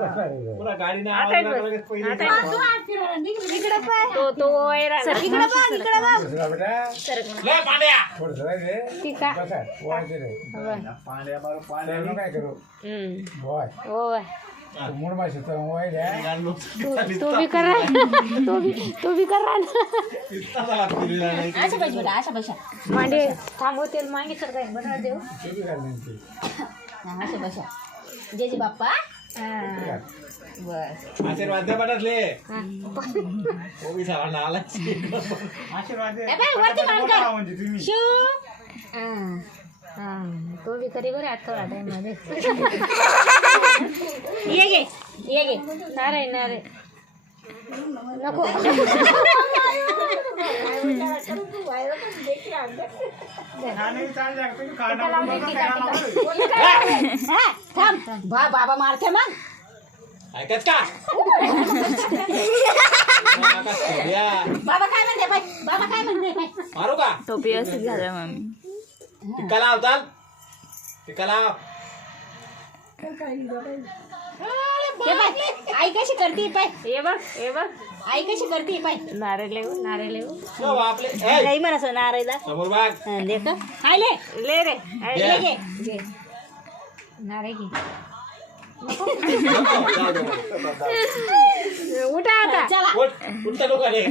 पुरा गाडीने आता आवाज लागला लगेच पहिले आता इकडे पाय तो वैरा इकडे बघ इकडे बघ ले पांड्या ती का पांड्या मारो पांड्या काय करू होय मूड मासे तर मोबाईल आहे गाणं तू भी कर रहा है तू भी कर रहा है इतना साला फिरला नाही अशा पैसे बेटा अशा पैसे मांडे थांबवतील मागे सर काय बनवा देऊ ते बी घालून ते अशा पैसे जय जय बाप्पा बस आशीर्वाद दे बटाटले ओ बी साला नाला आशीर्वाद ए बाई वरती मान कर म्हणजे तुम्ही शिव तो भी करी बरं आता थोडा टाइम मध्ये ये गे नारे नारे नको खाणे चाल जा तुम्ही खाणं थांब बाबा मारते मग ऐकत का बाबा काय म्हणते बाई बाबा काय म्हणते बाई मारू का टोपी असं झालं मम्मी टिक्का लाव चाल टिक्का लाव हे बाई आई कशी करते पाय ये बघ आई कशी करते पाय नारे लेऊ हो बापले ए आई म्हणा सो नारायला समोर बाग देख हाय ले ले रे ले गे नारे घे जाऊ दे. उठा आता चला उठ उठता लोक रे